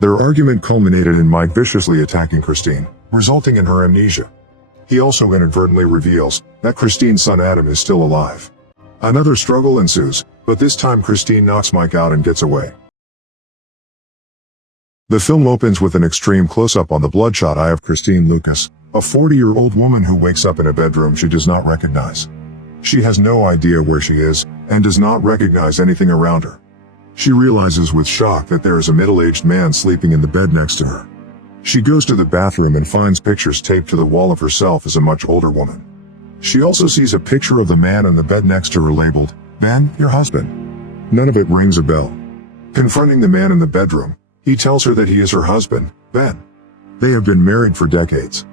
Their argument culminated in Mike viciously attacking Christine, resulting in her amnesia. He also inadvertently reveals that Christine's son Adam is still alive. Another struggle ensues, but this time Christine knocks Mike out and gets away. The film opens with an extreme close-up on the bloodshot eye of Christine Lucas, a 40-year-old woman who wakes up in a bedroom she does not recognize. She has no idea where she is, and does not recognize anything around her. She realizes with shock that there is a middle-aged man sleeping in the bed next to her. She goes to the bathroom and finds pictures taped to the wall of herself as a much older woman. She also sees a picture of the man in the bed next to her labeled, "Ben, your husband." None of it rings a bell. Confronting the man in the bedroom, he tells her that he is her husband, Ben. They have been married for decades.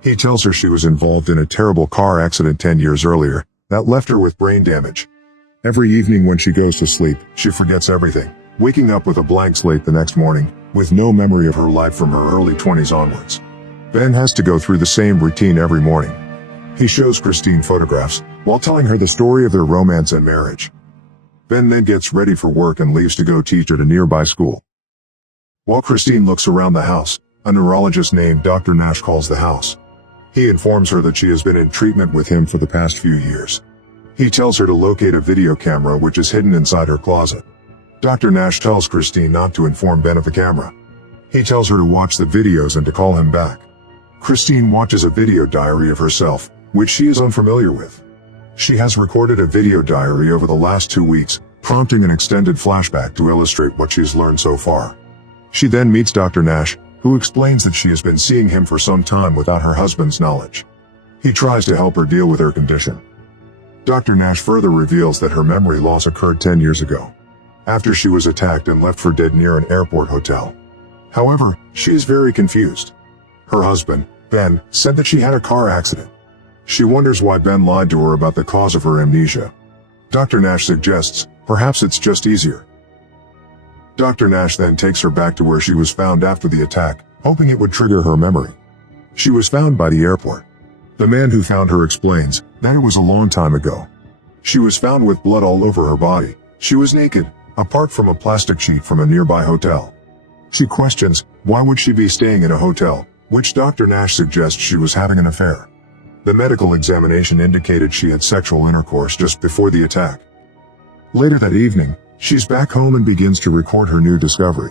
He tells her she was involved in a terrible car accident 10 years earlier that left her with brain damage. Every evening when she goes to sleep, she forgets everything, waking up with a blank slate the next morning, with no memory of her life from her early 20s onwards. Ben has to go through the same routine every morning. He shows Christine photographs, while telling her the story of their romance and marriage. Ben then gets ready for work and leaves to go teach at a nearby school. While Christine looks around the house, a neurologist named Dr. Nash calls the house. He informs her that she has been in treatment with him for the past few years. He tells her to locate a video camera which is hidden inside her closet. Dr. Nash tells Christine not to inform Ben of the camera. He tells her to watch the videos and to call him back. Christine watches a video diary of herself, which she is unfamiliar with. She has recorded a video diary over the last 2 weeks, prompting an extended flashback to illustrate what she's learned so far. She then meets Dr. Nash, who explains that she has been seeing him for some time without her husband's knowledge. He tries to help her deal with her condition. Dr. Nash further reveals that her memory loss occurred 10 years ago, after she was attacked and left for dead near an airport hotel. However, she is very confused. Her husband, Ben, said that she had a car accident. She wonders why Ben lied to her about the cause of her amnesia. Dr. Nash suggests, perhaps it's just easier. Dr. Nash then takes her back to where she was found after the attack, hoping it would trigger her memory. She was found by the airport. The man who found her explains that it was a long time ago. She was found with blood all over her body. She was naked, apart from a plastic sheet from a nearby hotel. She questions, why would she be staying in a hotel, which Dr. Nash suggests she was having an affair. The medical examination indicated she had sexual intercourse just before the attack. Later that evening, she's back home and begins to record her new discovery.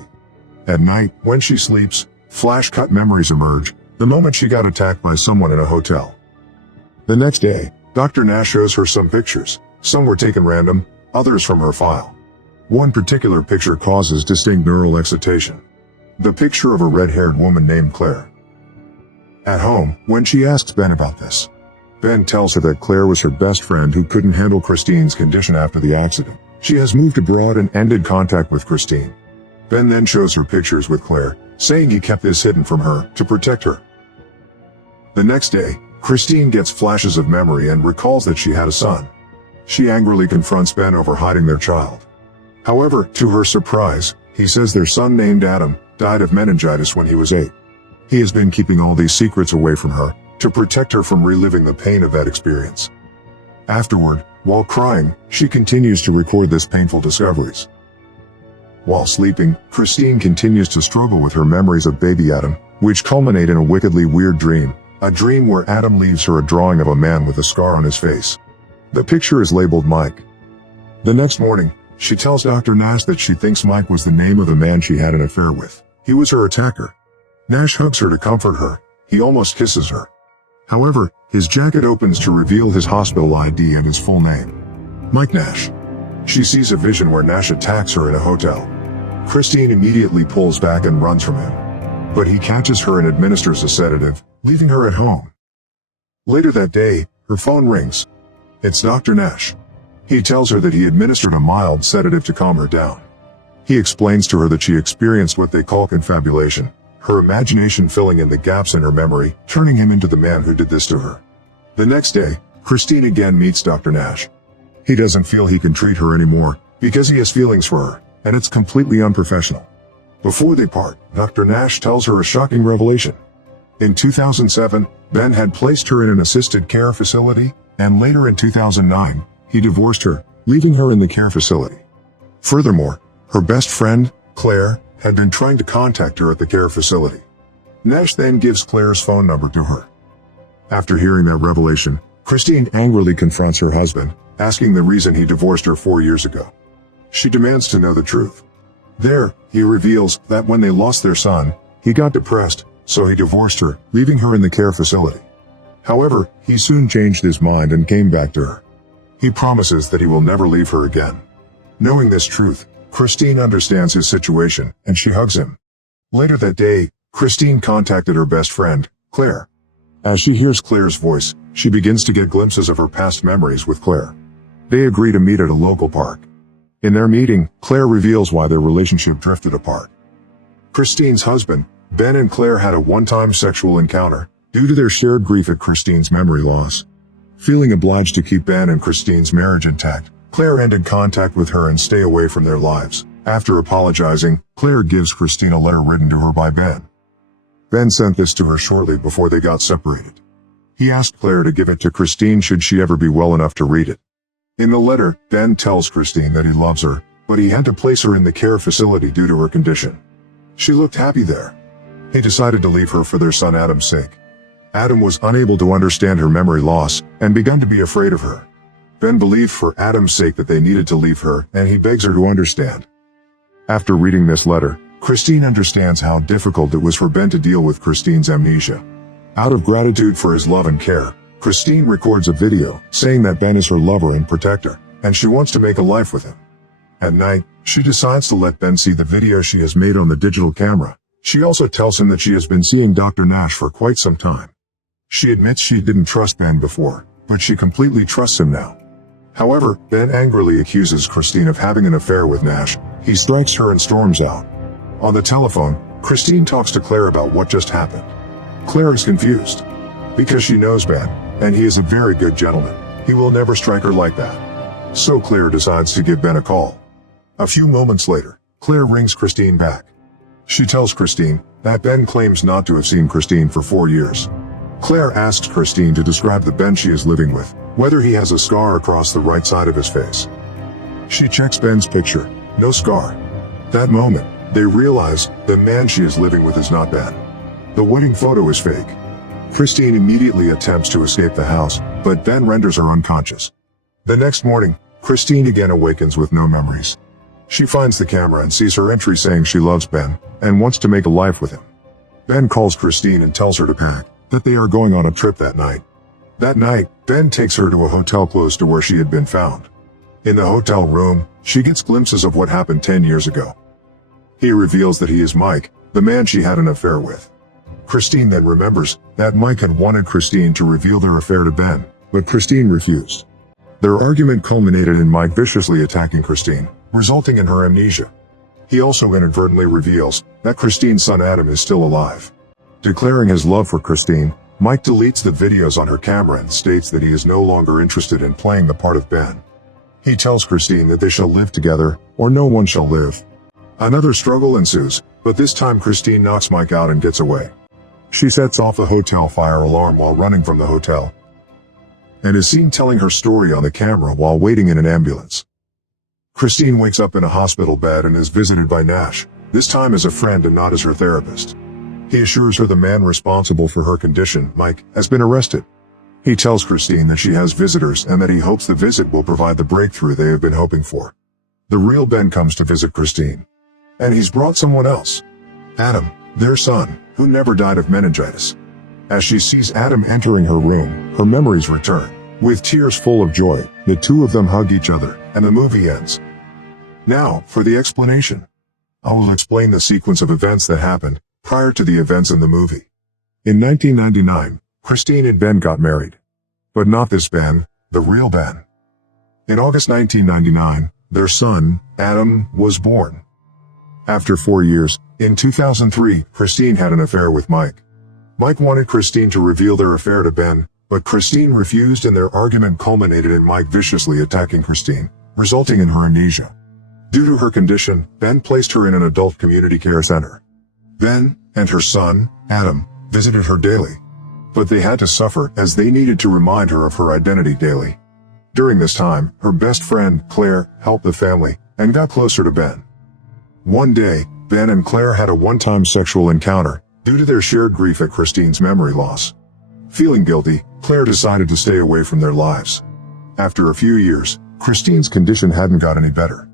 At night, when she sleeps, flash-cut memories emerge, the moment she got attacked by someone in a hotel. The next day, Dr. Nash shows her some pictures. Some were taken random, others from her file. One particular picture causes distinct neural excitation. The picture of a red-haired woman named Claire. At home, when she asks Ben about this, Ben tells her that Claire was her best friend who couldn't handle Christine's condition after the accident. She has moved abroad and ended contact with Christine. Ben then shows her pictures with Claire, saying he kept this hidden from her to protect her. The next day, Christine gets flashes of memory and recalls that she had a son. She angrily confronts Ben over hiding their child. However, to her surprise, he says their son named Adam died of meningitis when he was 8. He has been keeping all these secrets away from her, to protect her from reliving the pain of that experience. Afterward, while crying, she continues to record this painful discoveries. While sleeping, Christine continues to struggle with her memories of baby Adam, which culminate in a wickedly weird dream, a dream where Adam leaves her a drawing of a man with a scar on his face. The picture is labeled Mike. The next morning, she tells Dr. Nash that she thinks Mike was the name of the man she had an affair with. He was her attacker. Nash hugs her to comfort her. He almost kisses her. However, his jacket opens to reveal his hospital ID and his full name. Mike Nash. She sees a vision where Nash attacks her in a hotel. Christine immediately pulls back and runs from him. But he catches her and administers a sedative, leaving her at home. Later that day, her phone rings. It's Dr. Nash. He tells her that he administered a mild sedative to calm her down. He explains to her that she experienced what they call confabulation, her imagination filling in the gaps in her memory, turning him into the man who did this to her. The next day, Christine again meets Dr. Nash. He doesn't feel he can treat her anymore, because he has feelings for her, and it's completely unprofessional. Before they part, Dr. Nash tells her a shocking revelation. In 2007, Ben had placed her in an assisted care facility, and later in 2009, he divorced her, leaving her in the care facility. Furthermore, her best friend, Claire, had been trying to contact her at the care facility. Nash then gives Claire's phone number to her. After hearing that revelation, Christine angrily confronts her husband, asking the reason he divorced her 4 years ago. She demands to know the truth. There, he reveals that when they lost their son, he got depressed, so he divorced her, leaving her in the care facility. However, he soon changed his mind and came back to her. He promises that he will never leave her again. Knowing this truth, Christine understands his situation, and she hugs him. Later that day, Christine contacted her best friend, Claire. As she hears Claire's voice, she begins to get glimpses of her past memories with Claire. They agree to meet at a local park. In their meeting, Claire reveals why their relationship drifted apart. Christine's husband, Ben, and Claire had a one-time sexual encounter, due to their shared grief at Christine's memory loss. Feeling obliged to keep Ben and Christine's marriage intact, Claire ended contact with her and stay away from their lives. After apologizing, Claire gives Christine a letter written to her by Ben. Ben sent this to her shortly before they got separated. He asked Claire to give it to Christine should she ever be well enough to read it. In the letter, Ben tells Christine that he loves her, but he had to place her in the care facility due to her condition. She looked happy there. He decided to leave her for their son Adam's sake. Adam was unable to understand her memory loss, and began to be afraid of her. Ben believed for Adam's sake that they needed to leave her, and he begs her to understand. After reading this letter, Christine understands how difficult it was for Ben to deal with Christine's amnesia. Out of gratitude for his love and care, Christine records a video, saying that Ben is her lover and protector, and she wants to make a life with him. At night, she decides to let Ben see the video she has made on the digital camera. She also tells him that she has been seeing Dr. Nash for quite some time. She admits she didn't trust Ben before, but she completely trusts him now. However, Ben angrily accuses Christine of having an affair with Nash. He strikes her and storms out. On the telephone, Christine talks to Claire about what just happened. Claire is confused. Because she knows Ben, and he is a very good gentleman, he will never strike her like that. So Claire decides to give Ben a call. A few moments later, Claire rings Christine back. She tells Christine that Ben claims not to have seen Christine for 4 years. Claire asks Christine to describe the Ben she is living with, whether he has a scar across the right side of his face. She checks Ben's picture, no scar. That moment, they realize the man she is living with is not Ben. The wedding photo is fake. Christine immediately attempts to escape the house, but Ben renders her unconscious. The next morning, Christine again awakens with no memories. She finds the camera and sees her entry saying she loves Ben, and wants to make a life with him. Ben calls Christine and tells her to pack, that they are going on a trip that night. That night, Ben takes her to a hotel close to where she had been found. In the hotel room, she gets glimpses of what happened 10 years ago. He reveals that he is Mike, the man she had an affair with. Christine then remembers that Mike had wanted Christine to reveal their affair to Ben, but Christine refused. Their argument culminated in Mike viciously attacking Christine, resulting in her amnesia. He also inadvertently reveals that Christine's son Adam is still alive. Declaring his love for Christine, Mike deletes the videos on her camera and states that he is no longer interested in playing the part of Ben. He tells Christine that they shall live together, or no one shall live. Another struggle ensues, but this time Christine knocks Mike out and gets away. She sets off the hotel fire alarm while running from the hotel, and is seen telling her story on the camera while waiting in an ambulance. Christine wakes up in a hospital bed and is visited by Nash, this time as a friend and not as her therapist. He assures her the man responsible for her condition, Mike, has been arrested. He tells Christine that she has visitors and that he hopes the visit will provide the breakthrough they have been hoping for. The real Ben comes to visit Christine. And he's brought someone else. Adam, their son, who never died of meningitis. As she sees Adam entering her room, her memories return. With tears full of joy, the two of them hug each other, and the movie ends. Now, for the explanation. I will explain the sequence of events that happened prior to the events in the movie. In 1999, Christine and Ben got married. But not this Ben, the real Ben. In August 1999, their son, Adam, was born. After 4 years, in 2003, Christine had an affair with Mike. Mike wanted Christine to reveal their affair to Ben, but Christine refused and their argument culminated in Mike viciously attacking Christine, resulting in her amnesia. Due to her condition, Ben placed her in an adult community care center. Ben, and her son, Adam, visited her daily. But they had to suffer as they needed to remind her of her identity daily. During this time, her best friend, Claire, helped the family, and got closer to Ben. One day, Ben and Claire had a one-time sexual encounter due to their shared grief at Christine's memory loss. Feeling guilty, Claire decided to stay away from their lives. After a few years, Christine's condition hadn't got any better.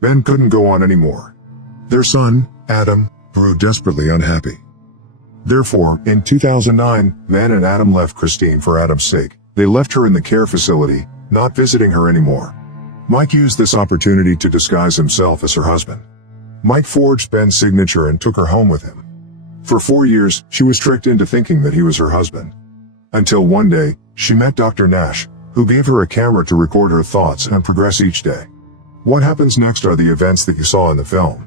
Ben couldn't go on anymore. Their son, Adam, grew desperately unhappy. Therefore, in 2009, Ben and Adam left Christine for Adam's sake. They left her in the care facility, not visiting her anymore. Mike used this opportunity to disguise himself as her husband. Mike forged Ben's signature and took her home with him. For 4 years, she was tricked into thinking that he was her husband. Until one day, she met Dr. Nash, who gave her a camera to record her thoughts and progress each day. What happens next are the events that you saw in the film.